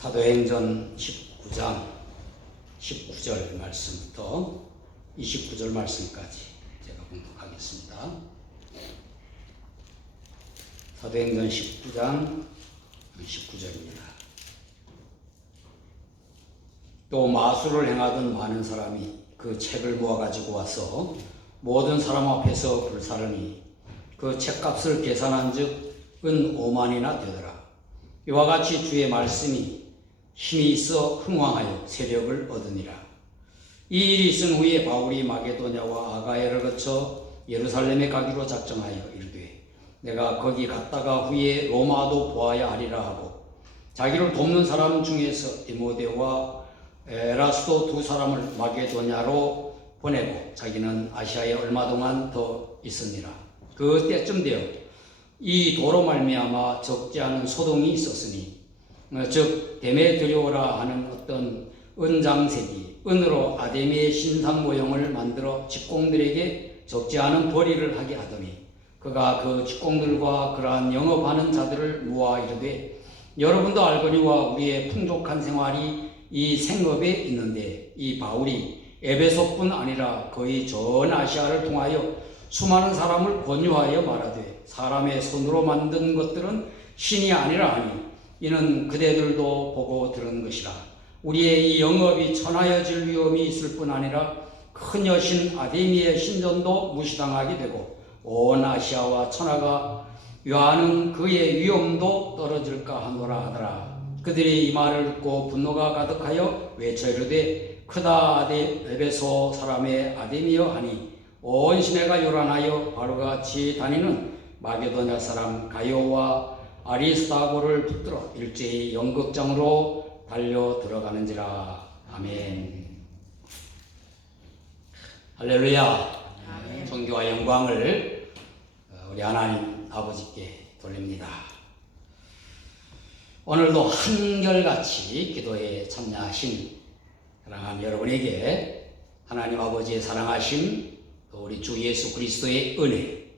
사도행전 19장 19절 말씀부터 29절 말씀까지 제가 공독하겠습니다. 사도행전 19장 19절입니다. 또 마술을 행하던 많은 사람이 그 책을 모아가지고 와서 모든 사람 앞에서 불사르니 그 책값을 계산한 즉 은 5만이나 되더라. 이와 같이 주의 말씀이 힘이 있어 흥왕하여 세력을 얻으니라. 이 일이 있은 후에 바울이 마게도냐와 아가야를 거쳐 예루살렘에 가기로 작정하여 이르되 내가 거기 갔다가 후에 로마도 보아야 하리라 하고 자기를 돕는 사람 중에서 디모데와 에라스도 두 사람을 마게도냐로 보내고 자기는 아시아에 얼마 동안 더 있으니라. 그 때쯤 되어 이 도로 말미암아 적지 않은 소동이 있었으니 즉 데메드리오라 하는 어떤 은장색이 은으로 아데미의 신상 모형을 만들어 직공들에게 적지 않은 벌이를 하게 하더니 그가 그 직공들과 그러한 영업하는 자들을 모아 이르되 여러분도 알거니와 우리의 풍족한 생활이 이 생업에 있는데 이 바울이 에베소뿐 아니라 거의 전 아시아를 통하여 수많은 사람을 권유하여 말하되 사람의 손으로 만든 것들은 신이 아니라 하니 이는 그대들도 보고 들은 것이라. 우리의 이 영업이 천하여질 위험이 있을 뿐 아니라 큰 여신 아데미의 신전도 무시당하게 되고 온 아시아와 천하가 요하는 그의 위엄도 떨어질까 하노라 하더라. 그들이 이 말을 듣고 분노가 가득하여 외쳐 이르되 크다 에베소 사람의 아데미여 하니 온 시내가 요란하여 바울과 같이 다니는 마게도냐 사람 가요와 아리스타고를 붙들어 일제히 연극장으로 달려 들어가는지라. 아멘. 할렐루야. 아멘. 존귀와 영광을 우리 하나님 아버지께 돌립니다. 오늘도 한결같이 기도에 참여하신 사랑하는 여러분에게 하나님 아버지의 사랑하심 또 우리 주 예수 그리스도의 은혜,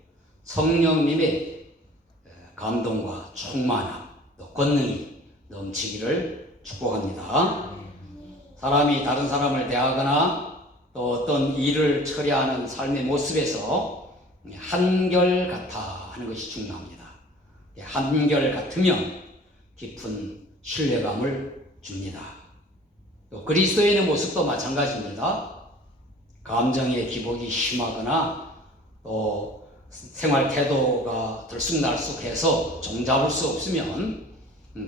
성령님의 감동과 충만함, 또 권능이 넘치기를 축복합니다. 사람이 다른 사람을 대하거나 또 어떤 일을 처리하는 삶의 모습에서 한결같아 하는 것이 중요합니다. 한결같으면 깊은 신뢰감을 줍니다. 또 그리스도인의 모습도 마찬가지입니다. 감정의 기복이 심하거나 또 생활 태도가 들쑥날쑥해서 종잡을 수 없으면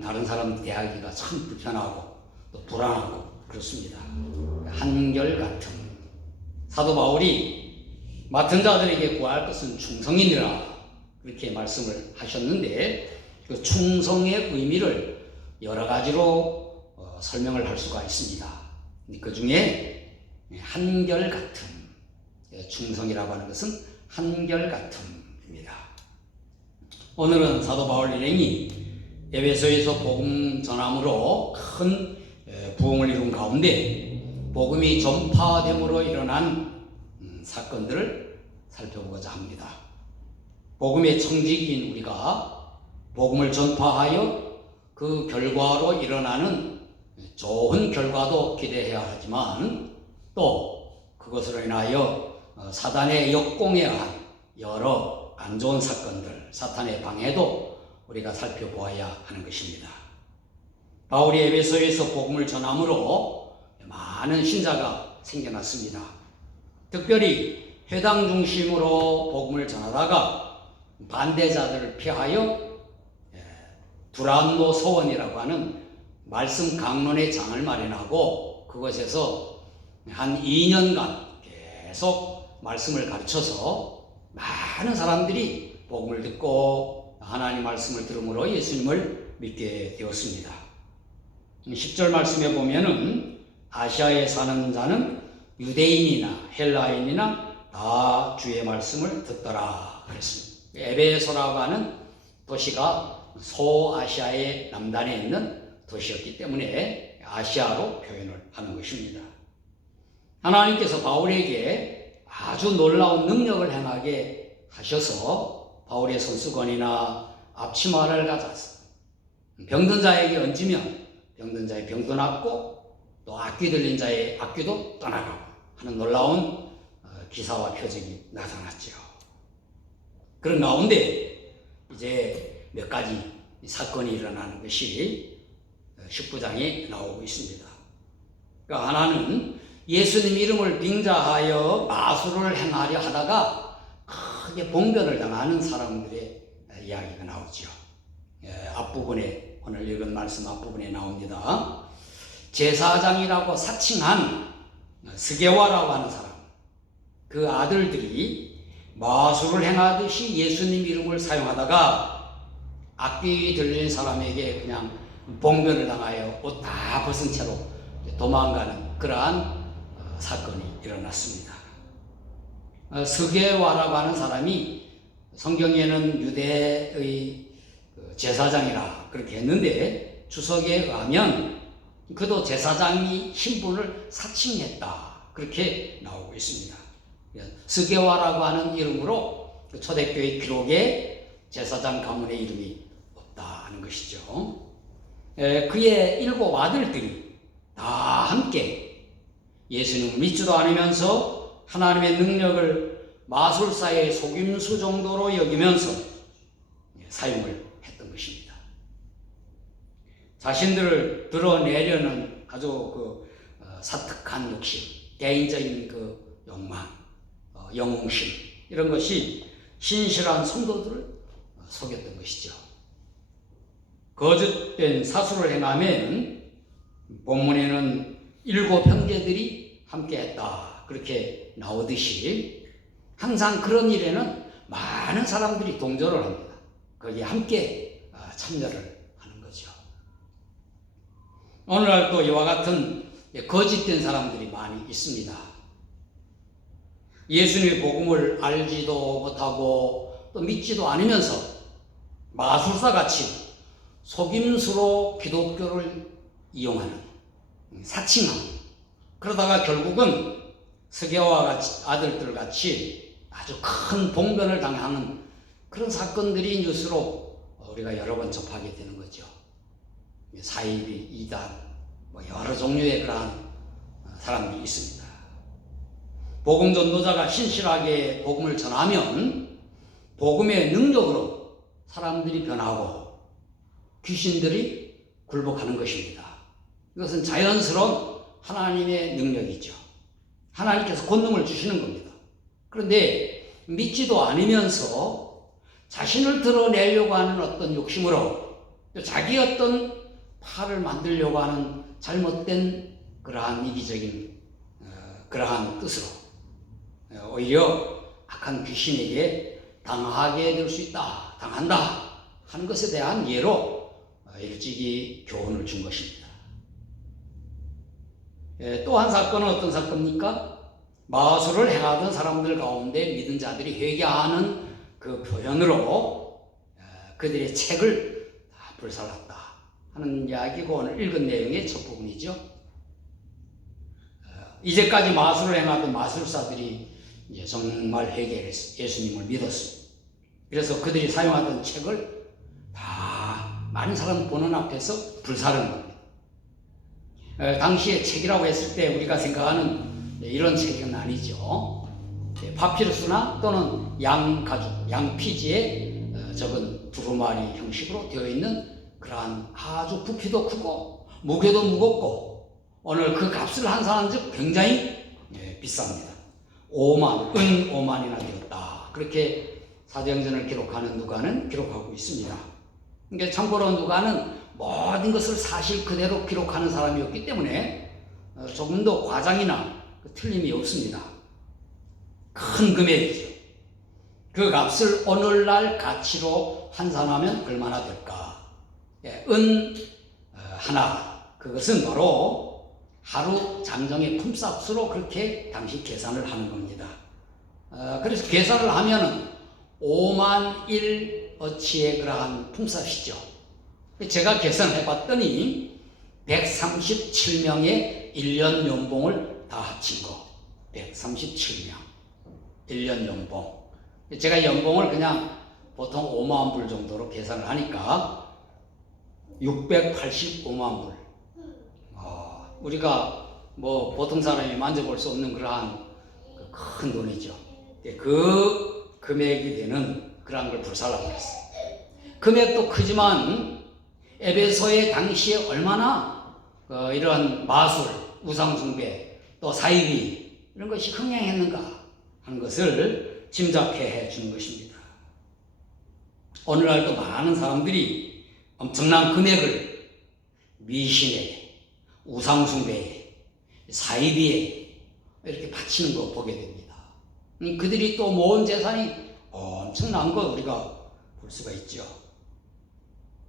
다른 사람 대하기가 참 불편하고 또 불안하고 그렇습니다. 한결같음. 사도 바울이 맡은 자들에게 구할 것은 충성이니라 그렇게 말씀을 하셨는데 그 충성의 의미를 여러 가지로 설명을 할 수가 있습니다. 그 중에 한결같음, 충성이라고 하는 것은 한결같음입니다. 오늘은 사도 바울 일행이 에베소에서 복음 전함으로 큰 부흥을 이룬 가운데 복음이 전파됨으로 일어난 사건들을 살펴보고자 합니다. 복음의 청지기인 우리가 복음을 전파하여 그 결과로 일어나는 좋은 결과도 기대해야 하지만 또 그것으로 인하여 사단의 역공에 의한 여러 안 좋은 사건들, 사탄의 방해도 우리가 살펴보아야 하는 것입니다. 바울이 에베소에서 복음을 전함으로 많은 신자가 생겨났습니다. 특별히 회당 중심으로 복음을 전하다가 반대자들을 피하여 두란노 서원이라고 하는 말씀 강론의 장을 마련하고 그것에서 한 2년간 계속 말씀을 가르쳐서 많은 사람들이 복음을 듣고 하나님 말씀을 들음으로 예수님을 믿게 되었습니다. 10절 말씀에 보면은 아시아에 사는 자는 유대인이나 헬라인이나 다 주의 말씀을 듣더라 그랬습니다. 에베소라고 하는 도시가 소아시아의 남단에 있는 도시였기 때문에 아시아로 표현을 하는 것입니다. 하나님께서 바울에게 아주 놀라운 능력을 행하게 하셔서 바울의 손수건이나 앞치마를 가져서 병든 자에게 얹으면 병든 자의 병도 낫고 또 악귀 들린 자의 악귀도 떠나가고 하는 놀라운 기사와 표적이 나타났죠. 그런 가운데 이제 몇 가지 사건이 일어나는 것이 19장에 나오고 있습니다. 그러니까 하나는 예수님 이름을 빙자하여 마술을 행하려 하다가 크게 봉변을 당하는 사람들의 이야기가 나오죠. 앞부분에, 오늘 읽은 말씀 앞부분에 나옵니다. 제사장이라고 사칭한 스게와라고 하는 사람, 그 아들들이 마술을 행하듯이 예수님 이름을 사용하다가 악귀 들린 사람에게 그냥 봉변을 당하여 옷 다 벗은 채로 도망가는 그러한 사건이 일어났습니다. 스게와라고 하는 사람이 성경에는 유대의 제사장이라 그렇게 했는데 주석에 의하면 그도 제사장이 신분을 사칭했다 그렇게 나오고 있습니다. 스게와라고 하는 이름으로 초대교회 기록에 제사장 가문의 이름이 없다 하는 것이죠. 그의 7 아들들이 다 함께 예수님을 믿지도 않으면서 하나님의 능력을 마술사의 속임수 정도로 여기면서 사용을 했던 것입니다. 자신들을 드러내려는 아주 사특한 욕심, 개인적인 욕망, 영웅심 이런 것이 신실한 성도들을 속였던 것이죠. 거짓된 사술을 행하면 본문에는 7 형제들이 함께했다 그렇게 나오듯이 항상 그런 일에는 많은 사람들이 동조를 합니다. 거기에 함께 참여를 하는 거죠. 오늘날 또 이와 같은 거짓된 사람들이 많이 있습니다. 예수님의 복음을 알지도 못하고 또 믿지도 않으면서 마술사같이 속임수로 기독교를 이용하는, 사칭하는, 그러다가 결국은 스게와 아들들 같이 아주 큰 봉변을 당하는 그런 사건들이 뉴스로 우리가 여러 번 접하게 되는 거죠. 사이비, 이단, 여러 종류의 그러한 사람들이 있습니다. 복음 전도자가 신실하게 복음을 전하면 복음의 능력으로 사람들이 변하고 귀신들이 굴복하는 것입니다. 이것은 자연스러운 하나님의 능력이죠. 하나님께서 권능을 주시는 겁니다. 그런데 믿지도 않으면서 자신을 드러내려고 하는 어떤 욕심으로 자기 어떤 팔을 만들려고 하는 잘못된 그러한 이기적인 그러한 뜻으로 오히려 악한 귀신에게 당하게 될 수 있다, 당한다 하는 것에 대한 예로 일찍이 교훈을 준 것입니다. 또 한 사건은 어떤 사건입니까? 마술을 행하던 사람들 가운데 믿은 자들이 회개하는 그 표현으로 그들의 책을 다 불살랐다 하는 이야기고 오늘 읽은 내용의 첫 부분이죠. 이제까지 마술을 행하던 마술사들이 이제 정말 회개했어. 예수님을 믿었습니다. 그래서 그들이 사용하던 책을 다 많은 사람 보는 앞에서 불사른 겁니다. 당시에 책이라고 했을 때 우리가 생각하는 이런 책은 아니죠. 파피루스나 또는 양가죽, 양피지에 적은 두루마리 형식으로 되어 있는 그러한 아주 부피도 크고 무게도 무겁고 오늘 그 값을 환산한즉 굉장히 비쌉니다. 은 5만이나 되었다. 그렇게 사도행전을 기록하는 누가는 기록하고 있습니다. 그러니까 참고로 누가는 모든 것을 사실 그대로 기록하는 사람이었기 때문에 조금도 과장이나 틀림이 없습니다. 큰 금액이죠. 그 값을 오늘날 가치로 환산하면 얼마나 될까? 은 하나, 그것은 바로 하루 장정의 품삯으로 그렇게 당시 계산을 하는 겁니다. 그래서 계산을 하면은 5만 1어치의 그러한 품삯이죠. 제가 계산을 해봤더니 137명의 1년 연봉을 다 합친 거. 137명. 1년 연봉. 제가 연봉을 그냥 보통 5만 불 정도로 계산을 하니까 685만 불. 우리가 뭐 보통 사람이 만져볼 수 없는 그러한 큰 돈이죠. 그 금액이 되는 그러한 걸 불살라고 했어요. 금액도 크지만 에베소의 당시에 얼마나 이러한 마술, 우상숭배, 또 사이비 이런 것이 흥행했는가 하는 것을 짐작해 주는 것입니다. 오늘날도 많은 사람들이 엄청난 금액을 미신에, 우상숭배에, 사이비에 이렇게 바치는 거 보게 됩니다. 그들이 또 모은 재산이 엄청난 거 우리가 볼 수가 있죠.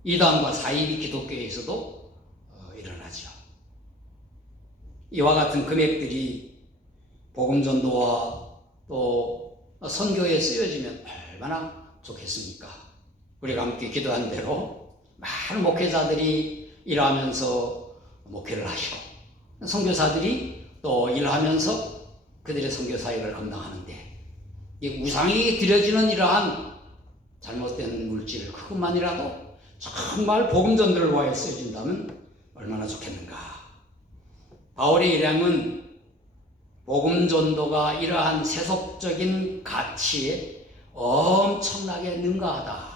이단과 사이비 기독교에서도 일어나죠. 이와 같은 금액들이 복음전도와 또 선교에 쓰여지면 얼마나 좋겠습니까? 우리가 함께 기도한 대로 많은 목회자들이 일하면서 목회를 하시고 선교사들이 또 일하면서 그들의 선교 사역을 감당하는데 이 우상이 드려지는 이러한 잘못된 물질 그것만이라도 정말 복음전도를 위하여 쓰여진다면 얼마나 좋겠는가. 바울의 일행은 복음전도가 이러한 세속적인 가치에 엄청나게 능가하다,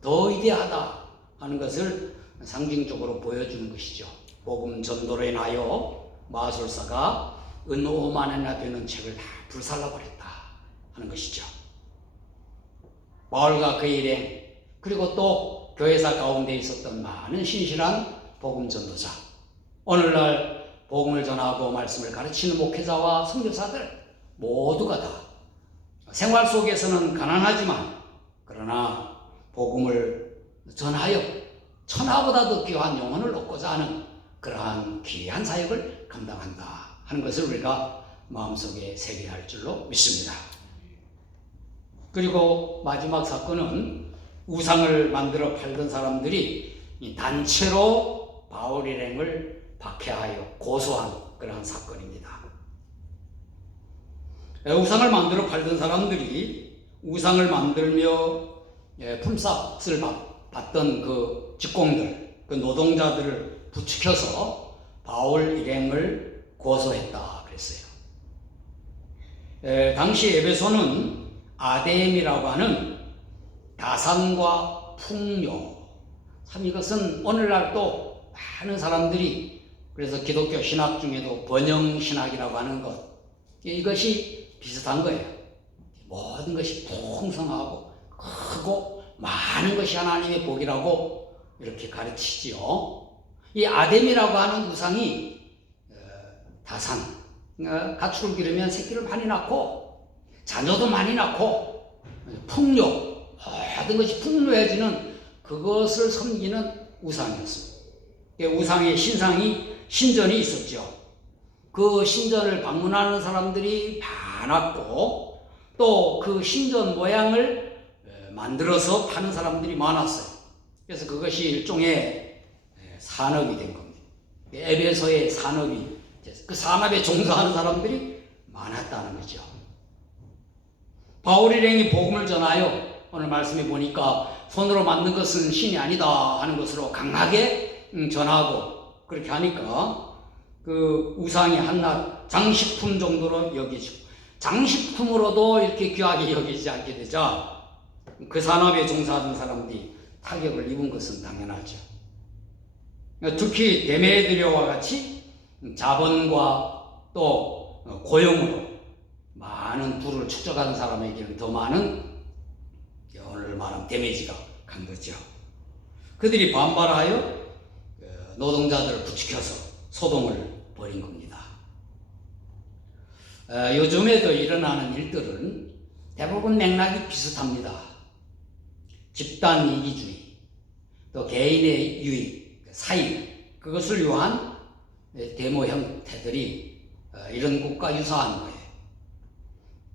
더 위대하다 하는 것을 상징적으로 보여주는 것이죠. 복음전도로 인하여 마술사가 은 5만 원이나 되는 책을 다 불살라버렸다 하는 것이죠. 바울과 그의 일행 그리고 또 교회사 가운데 있었던 많은 신실한 복음전도자, 오늘날 복음을 전하고 말씀을 가르치는 목회자와 선교사들 모두가 다 생활 속에서는 가난하지만 그러나 복음을 전하여 천하보다 더 귀한 영혼을 얻고자 하는 그러한 귀한 사역을 감당한다 하는 것을 우리가 마음속에 새겨야 할 줄로 믿습니다. 그리고 마지막 사건은 우상을 만들어 팔던 사람들이 단체로 바울 일행을 박해하여 고소한 그러한 사건입니다. 우상을 만들어 팔던 사람들이 우상을 만들며 품삯을 받던 그 직공들, 그 노동자들을 부추겨서 바울 일행을 고소했다 그랬어요. 당시 에베소는 아뎀이라고 하는 다산과 풍요, 참 이것은 오늘날도 많은 사람들이 그래서 기독교 신학 중에도 번영신학이라고 하는 것, 이것이 비슷한 거예요. 모든 것이 풍성하고 크고 많은 것이 하나님의 복이라고 이렇게 가르치지요. 이 아뎀이라고 하는 우상이 다산, 가축을 기르면 새끼를 많이 낳고 자녀도 많이 낳고 풍요, 모든 것이 풍요해지는 그것을 섬기는 우상이었습니다. 우상의 신전이 있었죠. 그 신전을 방문하는 사람들이 많았고 또 그 신전 모양을 만들어서 파는 사람들이 많았어요. 그래서 그것이 일종의 산업이 된 겁니다. 에베소의 산업이, 그 산업에 종사하는 사람들이 많았다는 거죠. 바울 일행이 복음을 전하여 오늘 말씀에 보니까 손으로 만든 것은 신이 아니다 하는 것으로 강하게 전하고 그렇게 하니까 그 우상이 한낱 장식품 정도로 여기지고 장식품으로도 이렇게 귀하게 여기지 않게 되자 그 산업에 종사하던 사람들이 타격을 입은 것은 당연하죠. 특히 데메드리오와 같이 자본과 또 고용으로 많은 부를 축적하는 사람에게는 더 많은 오늘 말하는 데미지가 간 거죠. 그들이 반발하여 노동자들을 부추겨서 소동을 벌인 겁니다. 요즘에도 일어나는 일들은 대부분 맥락이 비슷합니다. 집단 이기주의, 또 개인의 유익, 사익, 그것을 위한 데모 형태들이 이런 것과 유사한 거예요.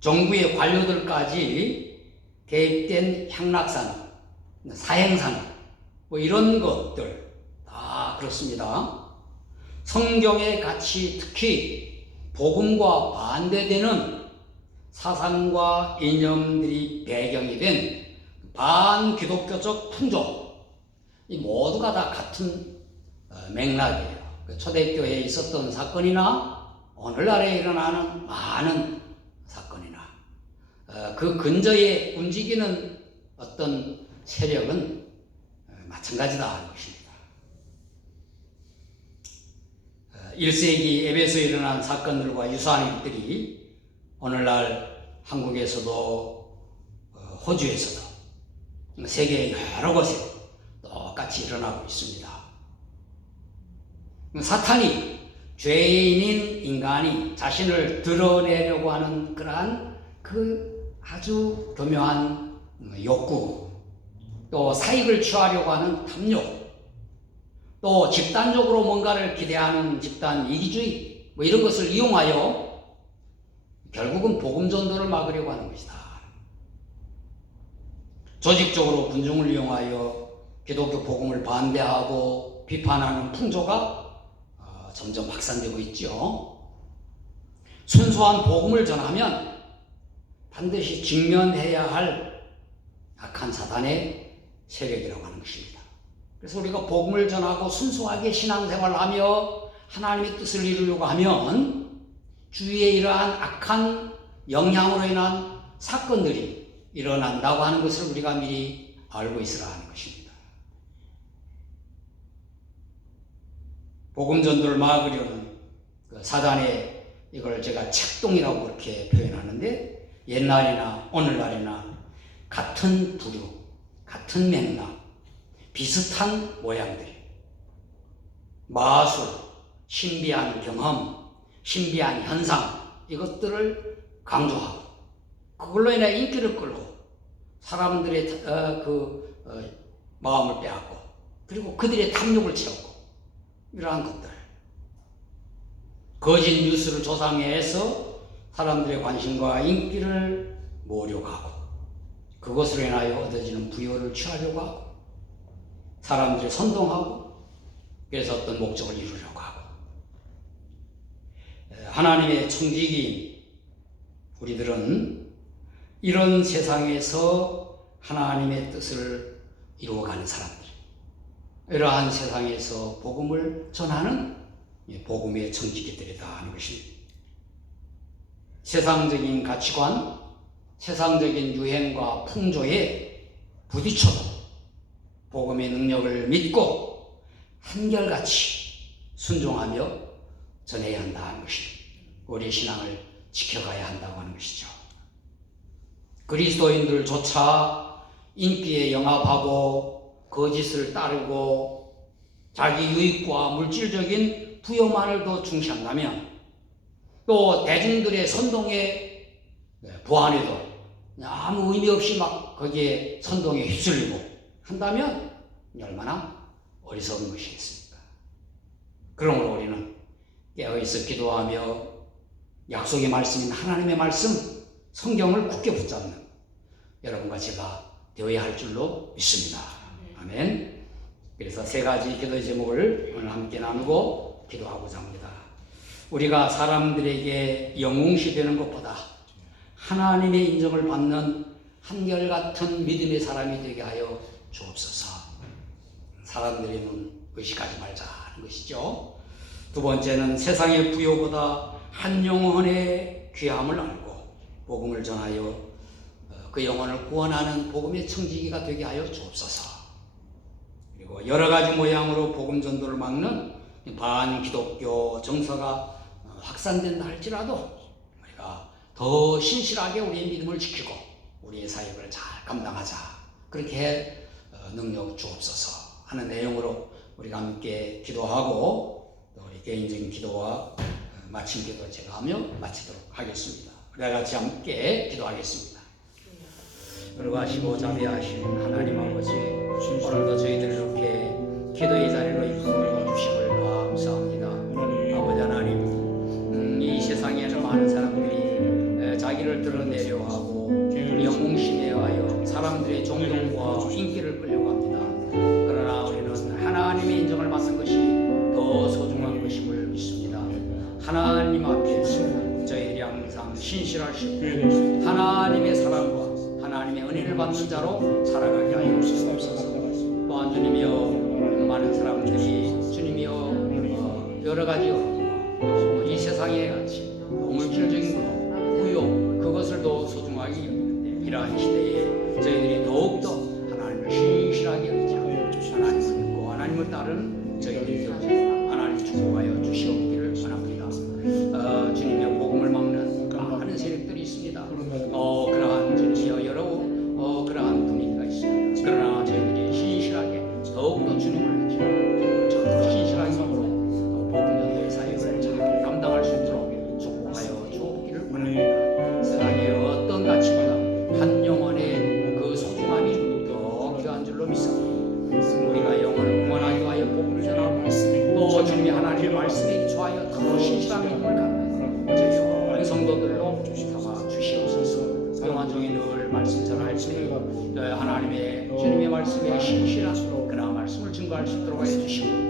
정부의 관료들까지 개입된 향락산업, 사행산업, 뭐 이런 것들 다 그렇습니다. 성경의 가치, 특히 복음과 반대되는 사상과 이념들이 배경이 된 반기독교적 풍조, 이 모두가 다 같은 맥락이에요. 그 초대교회에 있었던 사건이나 오늘날에 일어나는 많은 사건이나 그 근저에 움직이는 어떤 세력은 마찬가지다 하는 것입니다. 1세기 에베소에 일어난 사건들과 유사한 일들이 오늘날 한국에서도 호주에서도 세계 여러 곳에 똑같이 일어나고 있습니다. 사탄이 죄인인 인간이 자신을 드러내려고 하는 그러한 그 아주 교묘한 욕구, 또 사익을 취하려고 하는 탐욕, 또 집단적으로 뭔가를 기대하는 집단 이기주의 이런 것을 이용하여 결국은 복음 전도를 막으려고 하는 것이다. 조직적으로 군중을 이용하여 기독교 복음을 반대하고 비판하는 풍조가 점점 확산되고 있죠. 순수한 복음을 전하면 반드시 직면해야 할 악한 사단의 세력이라고 하는 것입니다. 그래서 우리가 복음을 전하고 순수하게 신앙생활을 하며 하나님의 뜻을 이루려고 하면 주위에 이러한 악한 영향으로 인한 사건들이 일어난다고 하는 것을 우리가 미리 알고 있으라 하는 것입니다. 복음 전도를 막으려는 그 사단의 이걸 제가 책동이라고 그렇게 표현하는데, 옛날이나 오늘날이나 같은 부류, 같은 맥락, 비슷한 모양들, 마술, 신비한 경험, 신비한 현상, 이것들을 강조하고 그걸로 인해 인기를 끌고 사람들의 마음을 빼앗고 그리고 그들의 탐욕을 채우고 이러한 것들, 거짓 뉴스를 조장해서 사람들의 관심과 인기를 모으려고 하고 그것으로 인하여 얻어지는 부여를 취하려고 하고 사람들을 선동하고 그래서 어떤 목적을 이루려고 하고, 하나님의 청지기인 우리들은 이런 세상에서 하나님의 뜻을 이루어가는 사람들, 이러한 세상에서 복음을 전하는 복음의 청지기들이다 하는 것입니다. 세상적인 가치관, 세상적인 유행과 풍조에 부딪혀도 복음의 능력을 믿고 한결같이 순종하며 전해야 한다 하는 것입니다. 우리의 신앙을 지켜가야 한다고 하는 것이죠. 그리스도인들조차 인기에 영합하고 거짓을 따르고 자기 유익과 물질적인 부여만을 더 중시한다면, 또 대중들의 선동에 부안해도 아무 의미 없이 막 거기에 선동에 휩쓸리고 한다면 얼마나 어리석은 것이겠습니까? 그러므로 우리는 깨어있어 기도하며 약속의 말씀인 하나님의 말씀, 성경을 굳게 붙잡는 여러분과 제가 되어야 할 줄로 믿습니다. 아멘. 그래서 세 가지 기도의 제목을 오늘 함께 나누고 기도하고자 합니다. 우리가 사람들에게 영웅시 되는 것보다 하나님의 인정을 받는 한결같은 믿음의 사람이 되게 하여 주옵소서. 사람들의 눈 의식하지 말자 하는 것이죠. 두 번째는 세상의 부요보다 한 영혼의 귀함을 알고 복음을 전하여 그 영혼을 구원하는 복음의 청지기가 되게 하여 주옵소서. 그리고 여러 가지 모양으로 복음 전도를 막는 반기독교 정서가 확산된다 할지라도 우리가 더 신실하게 우리의 믿음을 지키고 우리의 사역을 잘 감당하자, 그렇게 능력 주옵소서 하는 내용으로 우리가 함께 기도하고 또 우리 개인적인 기도와 마침 기도 제가 하며 마치도록 하겠습니다. 우리 같이 함께 기도하겠습니다. 그러하시고 자비하신 하나님 아버지, 오늘도 저희들을 이렇게 기도의 자리로 이끌어 주심을 감사합니다. 아버지 하나님, 이 세상에는 많은 사람들이 자기를 드러내려 하고 영웅심에 하여 사람들의 존경과 인기를 끌려고 합니다. 그러나 우리는 하나님의 인정을 받는 것이 더 소중한 것임을 믿습니다. 하나님 앞에서 저희들이 항상 신실하시고 하나님의 사랑과 하나님의 은혜를 받는 자로 살아가게 하여 주옵소서. 또한 주님이여, 많은 사람들이 주님이여 여러 가지 또 이 세상의 가치, 또 물질적인 것, 부요, 그것을 더 소중하게 여기는데 이러한 시대에 저희들이 더욱더 하나님을 신실하게 의지하고 하나님을 믿고 하나님을 따르는 저희들이 하나님 축복하여 주시옵기를 원합니다. 주님의 복음을 막는 많은 세력들이 있습니다. 그러한 주님의 여러 그러한 분위기가 있습니다. 그러나 저희들이 신실하게 더욱더 주님을 의지하고 신실하게 믿고 복음 전도의 사역을 잘 감당할 수 있도록 축복하여 주옵기를 원합니다. 세상의 어떤 가치보다 한 영혼의 그 소중함이 더 귀한 줄로 믿습니다. 우리가 영혼을 구원하기 위하여 복음을 전하고 또 주님이 하나님의 말씀에 기초하여 더 신실한 믿음을 갖는 저희 온 성도들로 삼아 주시옵소서. 영한 종이 늘 말씀 전할 때 하나님의 주님의 말씀에 신실한 그러한 말씀을 증거할 수 있도록 해주시고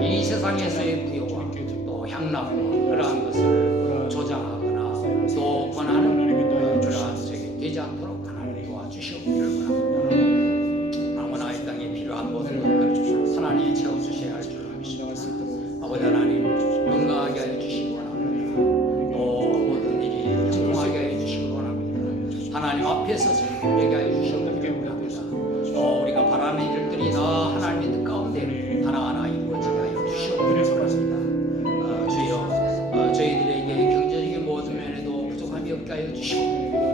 이 세상에서의 부요와 또 향락과 그러한 것을 조장하거나 또 권하는 그러한 적이 되지 않도록 하나님 도와주시옵기를 원합니다. 아무나 이 땅에 필요한 모든 것들을 하나님이 채워주셔야 할 줄로 믿습니다. 아버지 하나님 건강하게 하여 주시기 원합니다. 또 모든 일이 형통하게 하여 주시기 원합니다. 하나님 앞에서 되게 하여 주시옵기를 원합니다. 우리가 바라는 일들이 다 하나님의 뜻 가운데 하나하나 이루어지게 하여 주시옵기를 원합니다. 주여 저희들에게 경제적인 모든 면에도 부족함이 없게 하여 주시고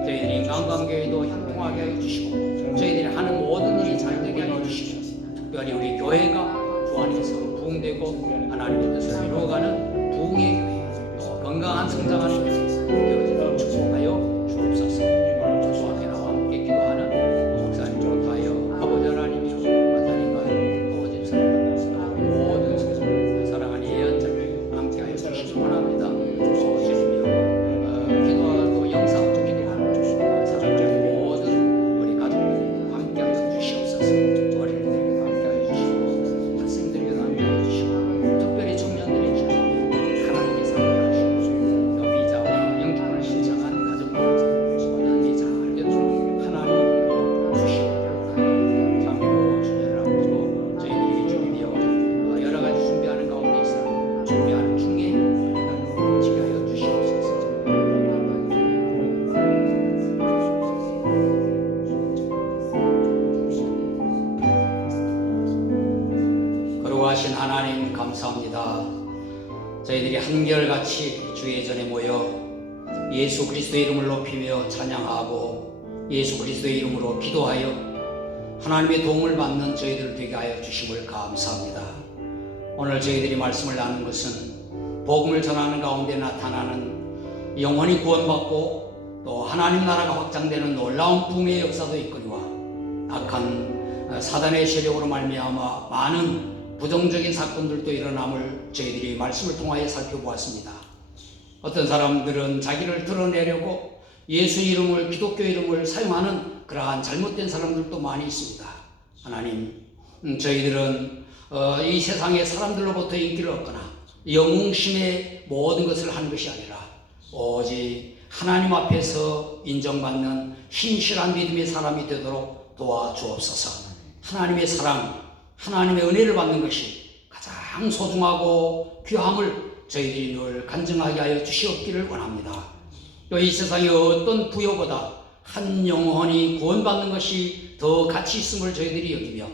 저희들이 인간관계에도 형통하게 하여 주시고 저희들이 하는 모든 일이 잘 되게 하여 주시고 특별히 우리 교회가 주 안에서 부흥되고 하나님의 뜻을 이루어가는 부흥의 교회 또 건강한 성장하는 것에서 되어지도록 축복하여 주옵소서. 주 앞에 나와 함께 기도하는 목사님 좋다하여 아버지 하나님이여 마사님과 또 집사님 우리 모든 사랑하는 예언자를 함께 하여 주시기 원합니다. 주님이여 기도하고 영상으로 기도하는 사랑하는 모든 우리 가족들이 함께 하여 주시옵소서. 어린이들에게도 함께 하여 주시고 학생들에게도 함께 하여 주시고 특별히 청년들에게 하나님께서 함께 하시고 또 비자와 영접을 신청한 가정들 모든 일이 잘 되도록 하나님으로 주시옵소서. 장미로 주님을 앞두고 저희들이 주님이여 여러 가지 준비하는 가운데 있어 준비하는 중에 우리가 지하여 주시옵소서. 거룩하신 하나님 감사합니다. 저희들이 한결같이 주의 전에 모여 예수 그리스도의 이름을 높이며 찬양하고 예수 그리스도의 이름으로 기도하여 하나님의 도움을 받는 저희들 되게 하여 주심을 감사합니다. 오늘 저희들이 말씀을 나눈 것은 복음을 전하는 가운데 나타나는 영혼이 구원받고 또 하나님 나라가 확장되는 놀라운 부흥의 역사도 있거니와 악한 사단의 세력으로 말미암아 많은 부정적인 사건들도 일어남을 저희들이 말씀을 통하여 살펴보았습니다. 어떤 사람들은 자기를 드러내려고 예수 이름을 기독교 이름을 사용하는 그러한 잘못된 사람들도 많이 있습니다. 하나님 저희들은 이 세상의 사람들로부터 인기를 얻거나 영웅심의 모든 것을 하는 것이 아니라 오직 하나님 앞에서 인정받는 신실한 믿음의 사람이 되도록 도와주옵소서. 하나님의 사랑, 하나님의 은혜를 받는 것이 가장 소중하고 귀함을 저희들이 늘 간증하게 하여 주시옵기를 원합니다. 또 이 세상의 어떤 부여보다 한 영혼이 구원받는 것이 더 가치 있음을 저희들이 여기며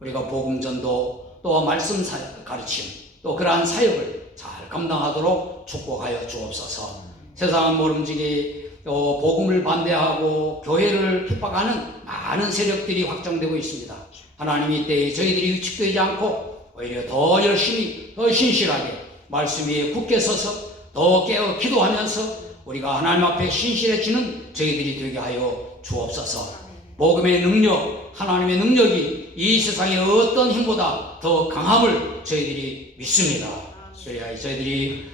우리가 복음전도 또 말씀 가르침 또 그러한 사역을 잘 감당하도록 축복하여 주옵소서. 세상은 모름지기 복음을 반대하고 교회를 핍박하는 많은 세력들이 확장되고 있습니다. 하나님이 이때 저희들이 위축되지 않고 오히려 더 열심히 더 신실하게 말씀 위에 굳게 서서 더 깨어 기도하면서 우리가 하나님 앞에 신실해지는 저희들이 되게 하여 주옵소서. 복음의 능력, 하나님의 능력이 이 세상의 어떤 힘보다 더 강함을 저희들이 믿습니다. 그래야 저희들이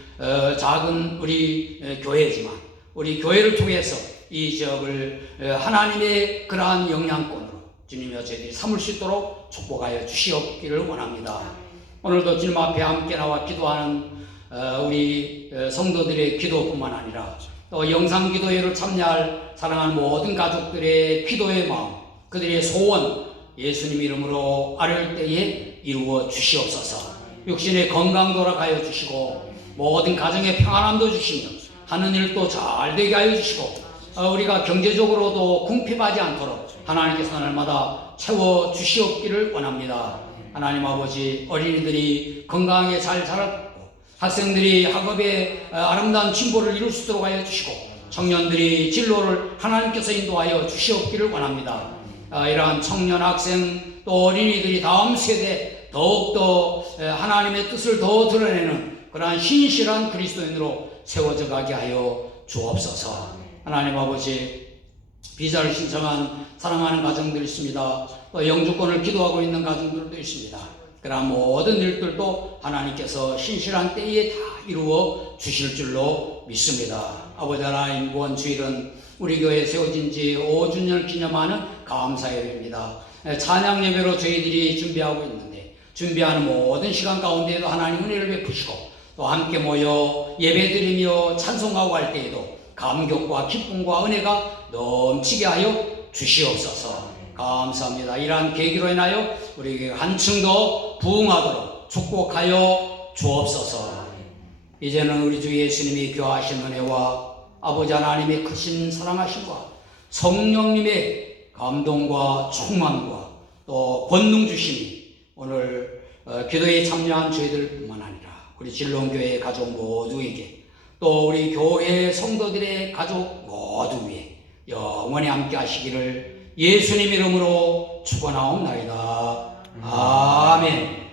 작은 우리 교회지만 우리 교회를 통해서 이 지역을 하나님의 그러한 영향권으로 주님이여 저희들이 삼을 수 있도록 축복하여 주시옵기를 원합니다. 오늘도 주님 앞에 함께 나와 기도하는 우리 성도들의 기도뿐만 아니라 또 영상 기도회로 참여할 사랑하는 모든 가족들의 기도의 마음, 그들의 소원 예수님 이름으로 아뢰올 때에 이루어 주시옵소서. 육신의 건강 돌아가여 주시고 모든 가정의 평안함도 주시며 하는 일도 잘 되게 하여 주시고 우리가 경제적으로도 궁핍하지 않도록 하나님께서 날마다 채워 주시옵기를 원합니다. 하나님 아버지, 어린이들이 건강하게 잘 자라고 학생들이 학업에 아름다운 진보를 이룰 수 있도록 하여 주시고 청년들이 진로를 하나님께서 인도하여 주시옵기를 원합니다. 이러한 청년, 학생 또 어린이들이 다음 세대 더욱더 하나님의 뜻을 더 드러내는 그러한 신실한 그리스도인으로 세워져 가게 하여 주옵소서. 하나님 아버지, 비자를 신청한 사랑하는 가정들이 있습니다. 또 영주권을 기도하고 있는 가정들도 있습니다. 그러한 모든 일들도 하나님께서 신실한 때에 다 이루어 주실 줄로 믿습니다. 아버지 하나님, 이번 주일은 우리 교회 세워진 지 5주년을 기념하는 감사예배입니다. 찬양 예배로 저희들이 준비하고 있는데 준비하는 모든 시간 가운데에도 하나님 은혜를 베푸시고 또 함께 모여 예배드리며 찬송하고 할 때에도 감격과 기쁨과 은혜가 넘치게 하여 주시옵소서. 감사합니다. 이러한 계기로 인하여 우리에게 한층 더 부흥하도록 축복하여 주옵소서. 이제는 우리 주 예수님이 교하신 은혜와 아버지 하나님의 크신 사랑하심과 성령님의 감동과 충만과 또 권능 주심이 오늘 기도에 참여한 저희들뿐만 아니라 우리 진롱교회 가족 모두에게 또 우리 교회 성도들의 가족 모두 위에 영원히 함께 하시기를 예수님 이름으로 축원하옵나이다. 아멘.